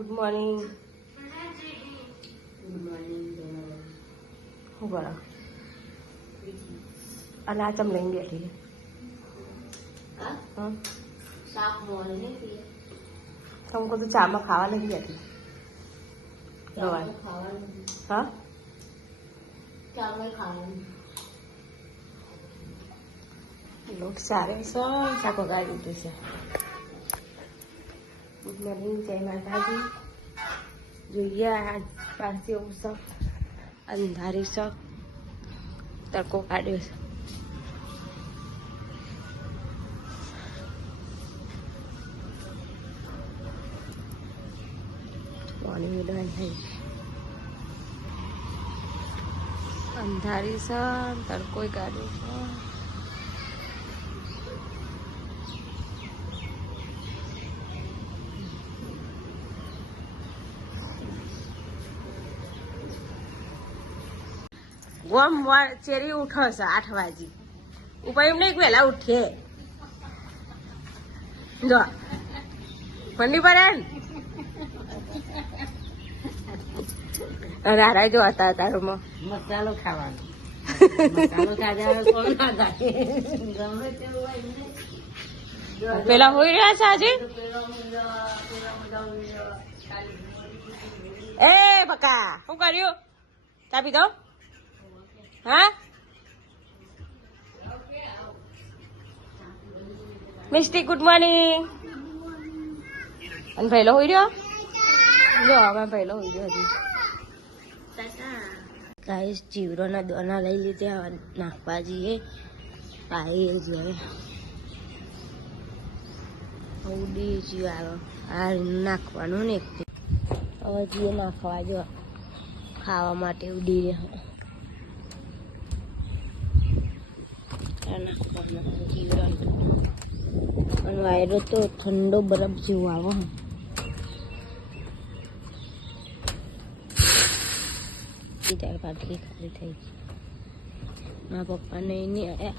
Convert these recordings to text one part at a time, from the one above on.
Good morning. શું કરો? અને આ ચમ લઈને બેઠી તમકો તો ચામાં ખાવા નથી બેઠી. હા લોટ સારે છે, શાક વગાડી દીધું છે. ગુડ મોર્નિંગ, જય માતાજી. જોઈએ આ પાસે એવું છે, અંધારી છે, તડકો કાઢ્યો છે. મોર્નિંગ ઉડવાન થઈ અંધારી છે, તડકો કાઢ્યો છે. ગોમ ચેરી ઉઠો છે 8 વાગે. ઉપર એમ નહીં વહેલા ઉઠે જો મંડી પર રારા જો હતા તારોમાં મસાલો ખાવાનો. મસાલો ખાધા કોણ ના ખાય? ગમે તેવું હોય ને. પેલા હોઈ રહ્યા છે આજે. એ બકા શું કર્યું? ચા પીધો? હા મિસ્ટી, ગુડ મોર્નિંગ. અને પહેલો હોઈ રહ્યો જો હવે પહેલો હોઈ રહ્યો હજી. ગાઈસ જીવરોના દોના લઈ લીધા, નાખવા જઈએ. પાઈ જ હવે ઉડી જ્યું આવે આ નાખવાનું ને હવે જઈએ નાખવા. જો ખાવા માટે ઉડી રહ્યા અને વાયરો તો ઠંડો બરફ જેવો આવે. ચાર પાટલી ખાલી થઈ ગઈ. મારા પપ્પા નહીં આવ્યા.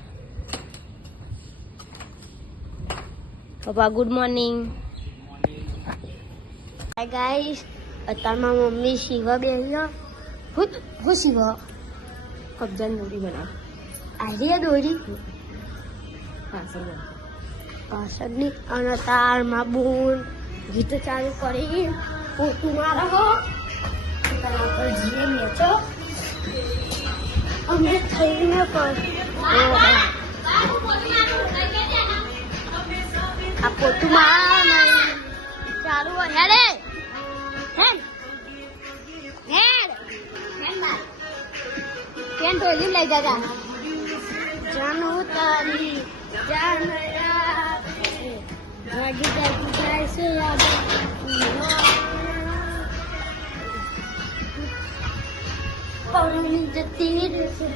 પપ્પા ગુડ મોર્નિંગ. હાય ગાઈસ, અત્યારમાં મમ્મી શિવા બેહ્યા. હું શિવા કબજાની દોરી બનાવ. આરી દોરી પાછળની અને તારમાં બોલ ગીત ચાલુ કરી પોતું મારો જીએ મેચો અમે થઈને આ પોતું મારા ચાલુ હોય. હેડે હેડ હેડ કેમ ટોલી લઈ જતા જાનો તારી જાન વાગી જાય છે યાદ પવનની જતી રહેશે.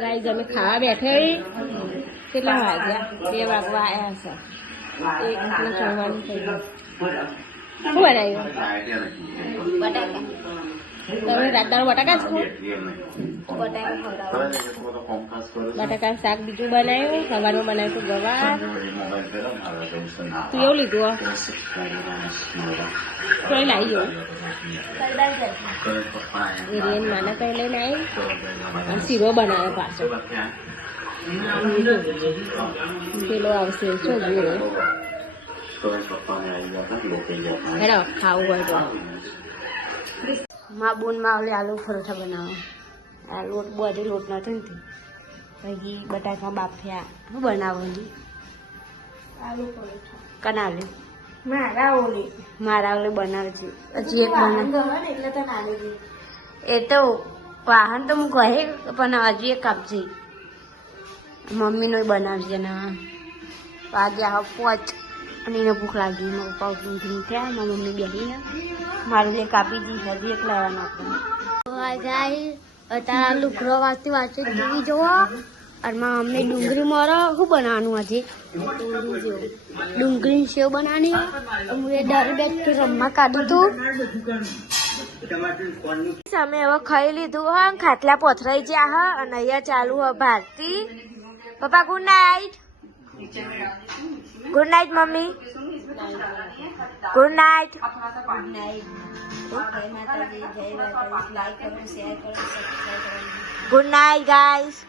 ગાઈસ અમે ખાવા બેઠા. કેટલા વાગ્યા? 2 વાગવા આવ્યા છે. એક જમવાનું થઈ ગયું. શું બનાવ્યું? બટાકા. તમે રાતના બટાકા છો? બટાકા શાક બીજું બનાવ્યું. સવારનું બનાવ્યું હતું ગવાર. તું એવું લીધું? કોઈ લાવી ગયું એરિયન માના કઈ લઈને આવી અને શીરો બનાવ્યો પાછો. પેલો આવશે શું જોડે હેડો ખાવું હોય તો. મા બોન માં આવલે આલુ પરોઠા બનાવો. આ લોટ બધે લોટ નથી ને પછી બટાકા બાફ્યા. શું બનાવવાનું? આલુ પરોઠા. કનાલે મારા ઓલે બનાવે છે. હજી એક બનાવે એટલે તો નાની એ તો વાહન તો હું કહે પણ હજી એક આપશે. મમ્મીનો બનાવશે ને વાગ્યા 5 અને એને ભૂખ લાગી. મારા પપ્પા ઉઠીને થયા. મારી મમ્મી બેસીને મારું એક આપી દીધી. હજી એક લાવવાનું આપણે. અત્યારે લુકડો વાંચતી વાંચતી ટીવી જોવા. અને મારા મમ્મી ડુંગળી મારો શું બનાવવાનું આજે? ડુંગળી સેવ બનાવવાની. હું એ દર બેઠ રમવા કાઢું હતું અમે હવે ખાઈ લીધું હ ખાટલા પોથરાઈ ગયા હ અને અહીંયા ચાલુ હ ભારતી પપ્પા good night mummy good night good night guys